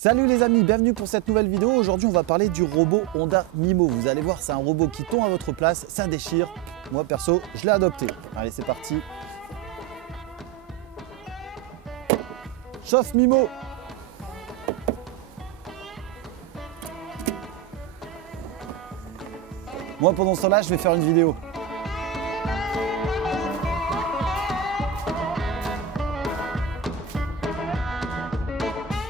Salut les amis, bienvenue pour cette nouvelle vidéo. Aujourd'hui on va parler du robot Honda Mimo. Vous allez voir, c'est un robot qui tombe à votre place, ça déchire. Moi perso, je l'ai adopté. Allez, c'est parti. Chauffe Mimo. Moi pendant ce temps-là, je vais faire une vidéo.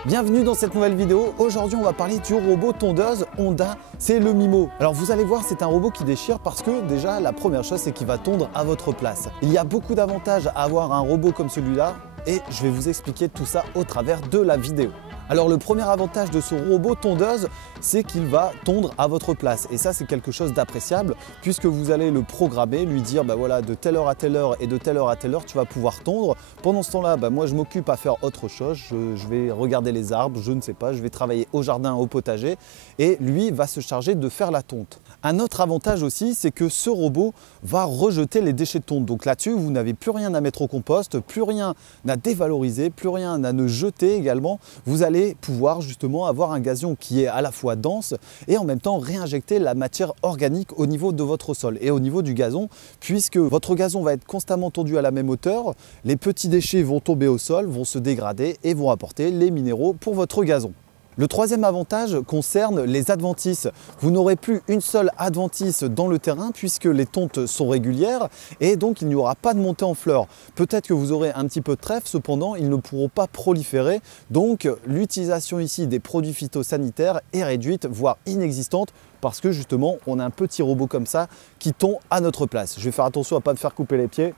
Bienvenue dans cette nouvelle vidéo. Aujourd'hui, on va parler du robot tondeuse Honda, c'est le Mimo. Alors vous allez voir, c'est un robot qui déchire parce que déjà, la première chose, c'est qu'il va tondre à votre place. Il y a beaucoup d'avantages à avoir un robot comme celui-là et je vais vous expliquer tout ça au travers de la vidéo. Alors le premier avantage de ce robot tondeuse, c'est qu'il va tondre à votre place. Et ça, c'est quelque chose d'appréciable puisque vous allez le programmer, lui dire voilà, de telle heure à telle heure et de telle heure à telle heure, tu vas pouvoir tondre. Pendant ce temps-là, moi je m'occupe à faire autre chose. Je vais regarder les arbres, je ne sais pas, je vais travailler au jardin, au potager. Et lui va se charger de faire la tonte. Un autre avantage aussi, c'est que ce robot va rejeter les déchets de tonte. Donc là-dessus, vous n'avez plus rien à mettre au compost, plus rien à dévaloriser, plus rien à ne jeter également. Vous allez pouvoir justement avoir un gazon qui est à la fois dense et en même temps réinjecter la matière organique au niveau de votre sol et au niveau du gazon, puisque votre gazon va être constamment tondu à la même hauteur, les petits déchets vont tomber au sol, vont se dégrader et vont apporter les minéraux pour votre gazon. Le troisième avantage concerne les adventices. Vous n'aurez plus une seule adventice dans le terrain puisque les tontes sont régulières et donc il n'y aura pas de montée en fleurs. Peut-être que vous aurez un petit peu de trèfle, cependant ils ne pourront pas proliférer. Donc l'utilisation ici des produits phytosanitaires est réduite, voire inexistante, parce que justement on a un petit robot comme ça qui tond à notre place. Je vais faire attention à ne pas me faire couper les pieds.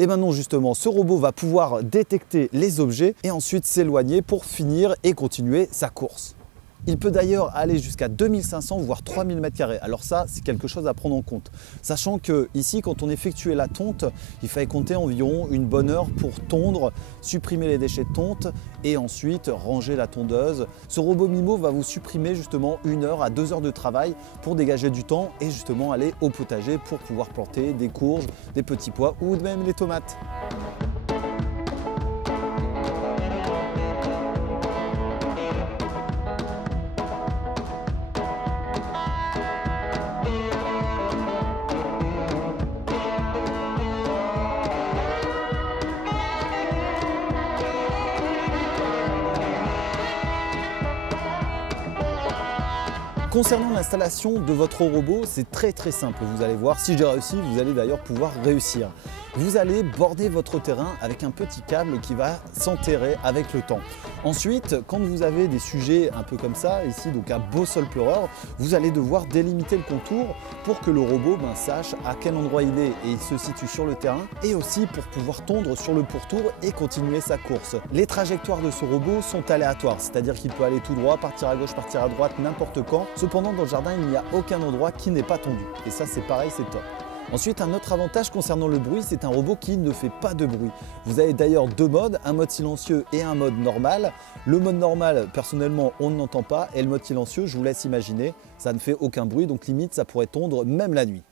Et maintenant justement, ce robot va pouvoir détecter les objets et ensuite s'éloigner pour finir et continuer sa course. Il peut d'ailleurs aller jusqu'à 2500 voire 3000 m². Alors ça, c'est quelque chose à prendre en compte. Sachant que ici, quand on effectuait la tonte, il fallait compter environ une bonne heure pour tondre, supprimer les déchets de tonte et ensuite ranger la tondeuse. Ce robot Mimo va vous supprimer justement 1 heure à 2 heures de travail pour dégager du temps et justement aller au potager pour pouvoir planter des courges, des petits pois ou même les tomates. Concernant l'installation de votre robot, c'est très simple. Vous allez voir, si j'ai réussi, vous allez d'ailleurs pouvoir réussir. Vous allez border votre terrain avec un petit câble qui va s'enterrer avec le temps. Ensuite, quand vous avez des sujets un peu comme ça, ici donc un beau sol pleureur, vous allez devoir délimiter le contour pour que le robot sache à quel endroit il est et il se situe sur le terrain, et aussi pour pouvoir tondre sur le pourtour et continuer sa course. Les trajectoires de ce robot sont aléatoires, c'est-à-dire qu'il peut aller tout droit, partir à gauche, partir à droite, n'importe quand. Cependant, dans le jardin, il n'y a aucun endroit qui n'est pas tondu. Et ça, c'est pareil, c'est top. Ensuite, un autre avantage concernant le bruit, c'est un robot qui ne fait pas de bruit. Vous avez d'ailleurs deux modes, un mode silencieux et un mode normal. Le mode normal, personnellement, on ne l'entend pas, et le mode silencieux, je vous laisse imaginer, ça ne fait aucun bruit, donc limite, ça pourrait tondre même la nuit.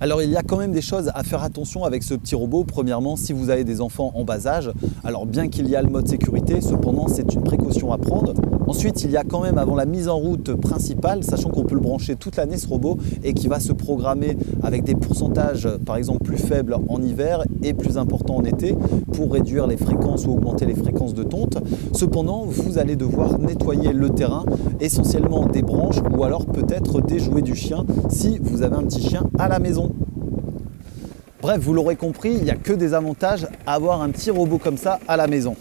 Alors il y a quand même des choses à faire attention avec ce petit robot. Premièrement, si vous avez des enfants en bas âge, alors bien qu'il y a le mode sécurité, cependant c'est une précaution à prendre. Ensuite, il y a quand même avant la mise en route principale, sachant qu'on peut le brancher toute l'année ce robot et qui va se programmer avec des pourcentages par exemple plus faibles en hiver et plus importants en été pour réduire les fréquences ou augmenter les fréquences de tonte. Cependant, vous allez devoir nettoyer le terrain, essentiellement des branches ou alors peut-être des jouets du chien si vous avez un petit chien à la maison. Bref, vous l'aurez compris, il n'y a que des avantages à avoir un petit robot comme ça à la maison.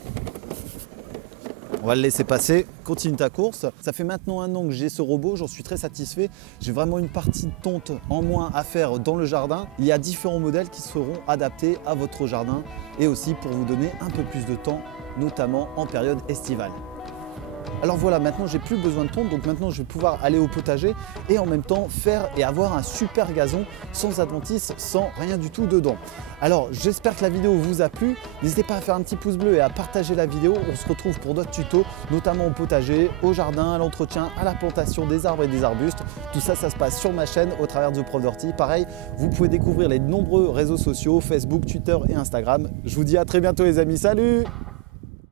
On va le laisser passer, continue ta course. Ça fait maintenant 1 an que j'ai ce robot, j'en suis très satisfait. J'ai vraiment une partie de tonte en moins à faire dans le jardin. Il y a différents modèles qui seront adaptés à votre jardin et aussi pour vous donner un peu plus de temps, notamment en période estivale. Alors voilà, maintenant j'ai plus besoin de tonte, donc maintenant je vais pouvoir aller au potager et en même temps faire et avoir un super gazon sans adventice, sans rien du tout dedans. Alors j'espère que la vidéo vous a plu, n'hésitez pas à faire un petit pouce bleu et à partager la vidéo. On se retrouve pour d'autres tutos, notamment au potager, au jardin, à l'entretien, à la plantation des arbres et des arbustes. Tout ça, ça se passe sur ma chaîne au travers de Prof d'Ortie. Pareil, vous pouvez découvrir les nombreux réseaux sociaux, Facebook, Twitter et Instagram. Je vous dis à très bientôt les amis, salut!